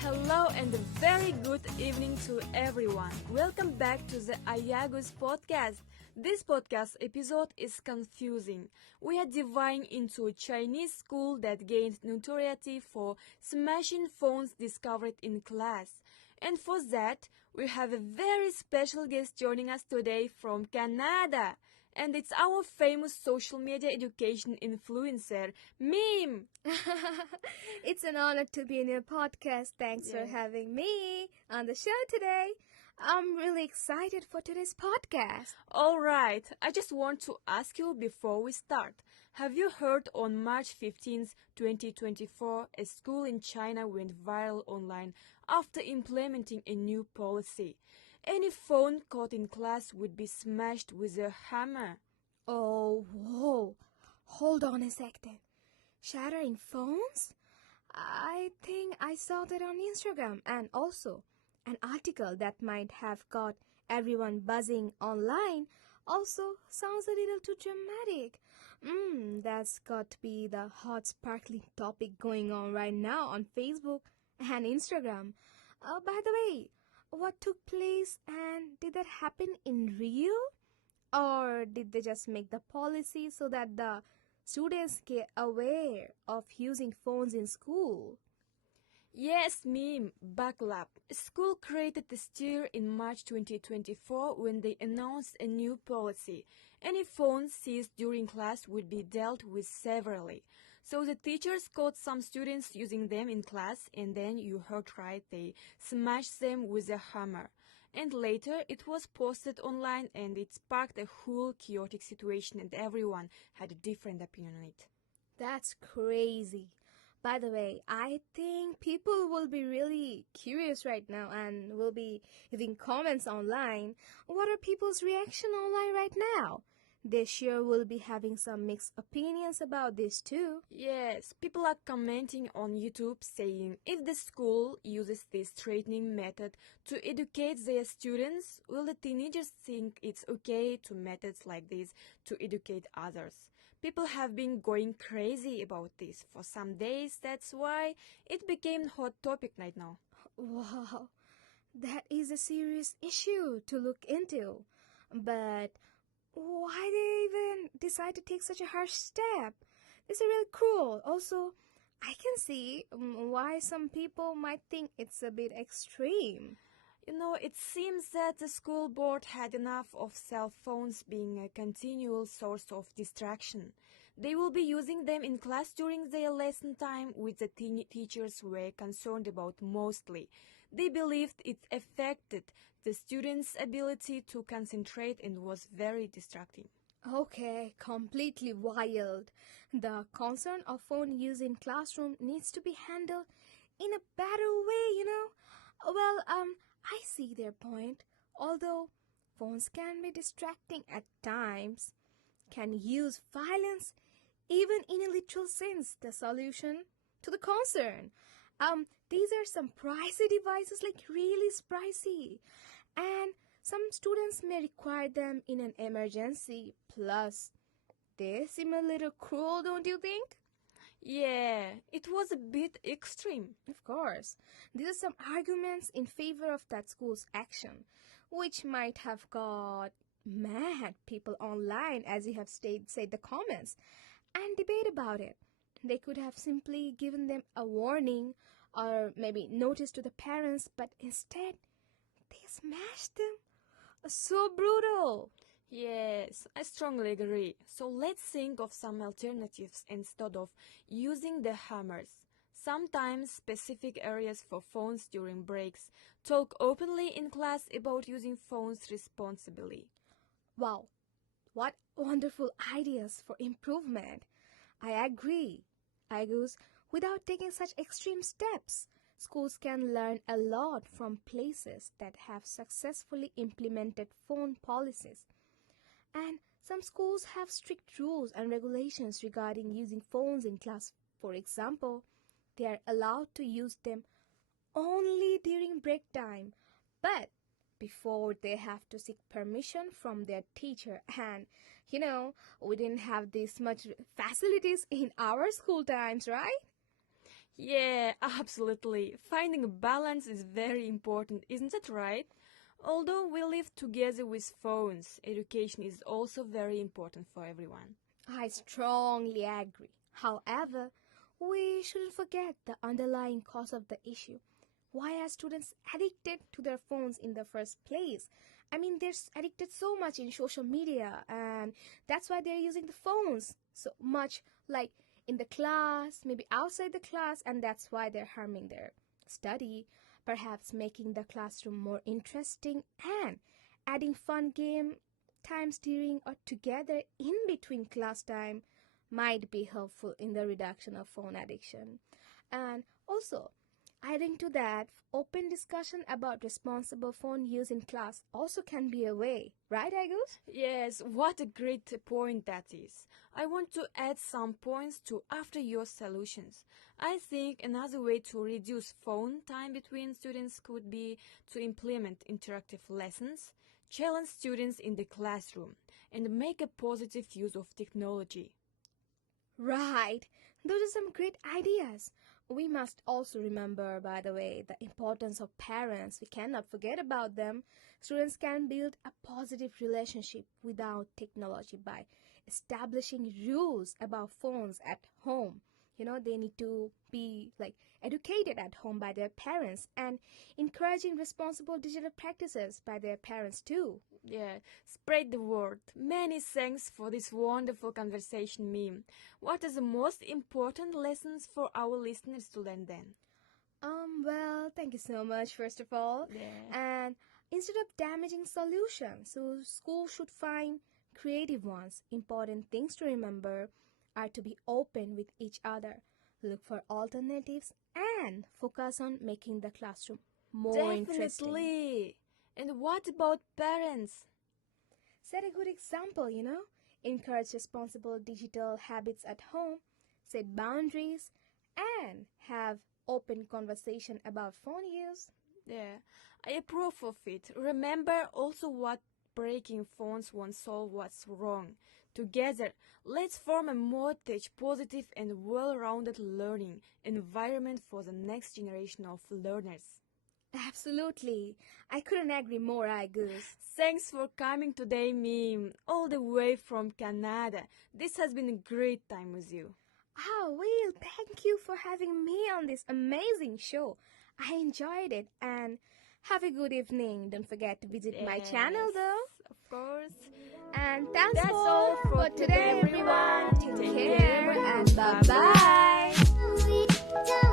Hello and a very good evening to everyone. Welcome back to the AYAGUZ podcast. This podcast episode is confusing. We are diving into a Chinese school that gained notoriety for smashing phones discovered in class. And for that, we have a very special guest joining us today from Canada. And it's our famous social media education influencer, MIM. It's an honor to be in your podcast. Thanks for having me on the show today. I'm really excited for today's podcast. All right, I just want to ask you before we start. Have you heard on March 15th, 2024, a school in China went viral online after implementing a new policy? Any phone caught in class would be smashed with a hammer. Oh, whoa. Hold on a second. Shattering phones? I think I saw that on Instagram, and also an article that might have got everyone buzzing online also sounds a little too dramatic. That's got to be the hot sparkling topic going on right now on Facebook and Instagram. By the way, what took place, and did that happen in real? Or did they just make the policy so that the students get aware of using phones in school? Yes, MIM, buckle up. School created the steer in March 2024 when they announced a new policy. Any phones seized during class would be dealt with severely. So the teachers caught some students using them in class, and then you heard right, they smashed them with a hammer. And later it was posted online and it sparked a whole chaotic situation and everyone had a different opinion on it. That's crazy. By the way, I think people will be really curious right now and will be leaving comments online. What are people's reaction online right now? They sure will be having some mixed opinions about this too. Yes, people are commenting on YouTube saying if the school uses this training method to educate their students, will the teenagers think it's okay to methods like this to educate others? People have been going crazy about this for some days. That's why it became a hot topic right now. Wow, that is a serious issue to look into. But why they even decide to take such a harsh step? This is really cruel. Also, I can see why some people might think it's a bit extreme. It seems that the school board had enough of cell phones being a continual source of distraction. They will be using them in class during their lesson time, which the teachers were concerned about mostly. They believed it affected the students' ability to concentrate and was very distracting. Okay, completely wild. The concern of phone use in classroom needs to be handled in a better way. Well, I see their point. Although phones can be distracting at times, can use violence even in a literal sense, the solution to the concern. These are some pricey devices, like really pricey. And some students may require them in an emergency. Plus, they seem a little cruel, don't you think? Yeah, it was a bit extreme. Of course. These are some arguments in favor of that school's action, which might have got mad people online, as you have said the comments, and debate about it. They could have simply given them a warning or maybe notice to the parents, but instead they smashed them. So brutal. Yes, I strongly agree. So let's think of some alternatives instead of using the hammers. Sometimes specific areas for phones during breaks. Talk openly in class about using phones responsibly. Wow, what wonderful ideas for improvement. I agree. AYAGUZ, without taking such extreme steps, schools can learn a lot from places that have successfully implemented phone policies. And some schools have strict rules and regulations regarding using phones in class. For example, they are allowed to use them only during break time, but before they have to seek permission from their teacher. And we didn't have this much facilities in our school times, right? Yeah, absolutely. Finding a balance is very important, isn't it right? Although we live together with phones, education is also very important for everyone. I strongly agree. However, we shouldn't forget the underlying cause of the issue. Why are students addicted to their phones in the first place? I mean, they're addicted so much in social media, and that's why they're using the phones so much, like in the class, maybe outside the class, and that's why they're harming their study, perhaps making the classroom more interesting and adding fun game times during or together in between class time might be helpful in the reduction of phone addiction. And also, adding to that, open discussion about responsible phone use in class also can be a way, right, Agus? Yes, what a great point that is. I want to add some points to after your solutions. I think another way to reduce phone time between students could be to implement interactive lessons, challenge students in the classroom, and make a positive use of technology. Right, those are some great ideas. We must also remember, by the way, the importance of parents. We cannot forget about them. Students can build a positive relationship without technology by establishing rules about phones at home. They need to be like educated at home by their parents and encouraging responsible digital practices by their parents too. Yeah, spread the word. Many thanks for this wonderful conversation, Meme. What are the most important lessons for our listeners to learn then? Well, thank you so much, first of all. Yeah. And instead of damaging solutions, so schools should find creative ones. Important things to remember are to be open with each other, look for alternatives, and focus on making the classroom more interesting. Definitely. And what about parents? Set a good example. Encourage responsible digital habits at home, set boundaries, and have open conversation about phone use. Yeah, I approve of it. Remember also what breaking phones won't solve what's wrong. Together, let's form a more positive and well-rounded learning environment for the next generation of learners. Absolutely. I couldn't agree more, Agus. Thanks for coming today, Mim, all the way from Canada. This has been a great time with you. Oh, Will, thank you for having me on this amazing show. I enjoyed it and have a good evening. Don't forget to visit my channel though. Of course. And thanks That's all for today, today, everyone. everyone. Take Take care care and bye-bye. bye.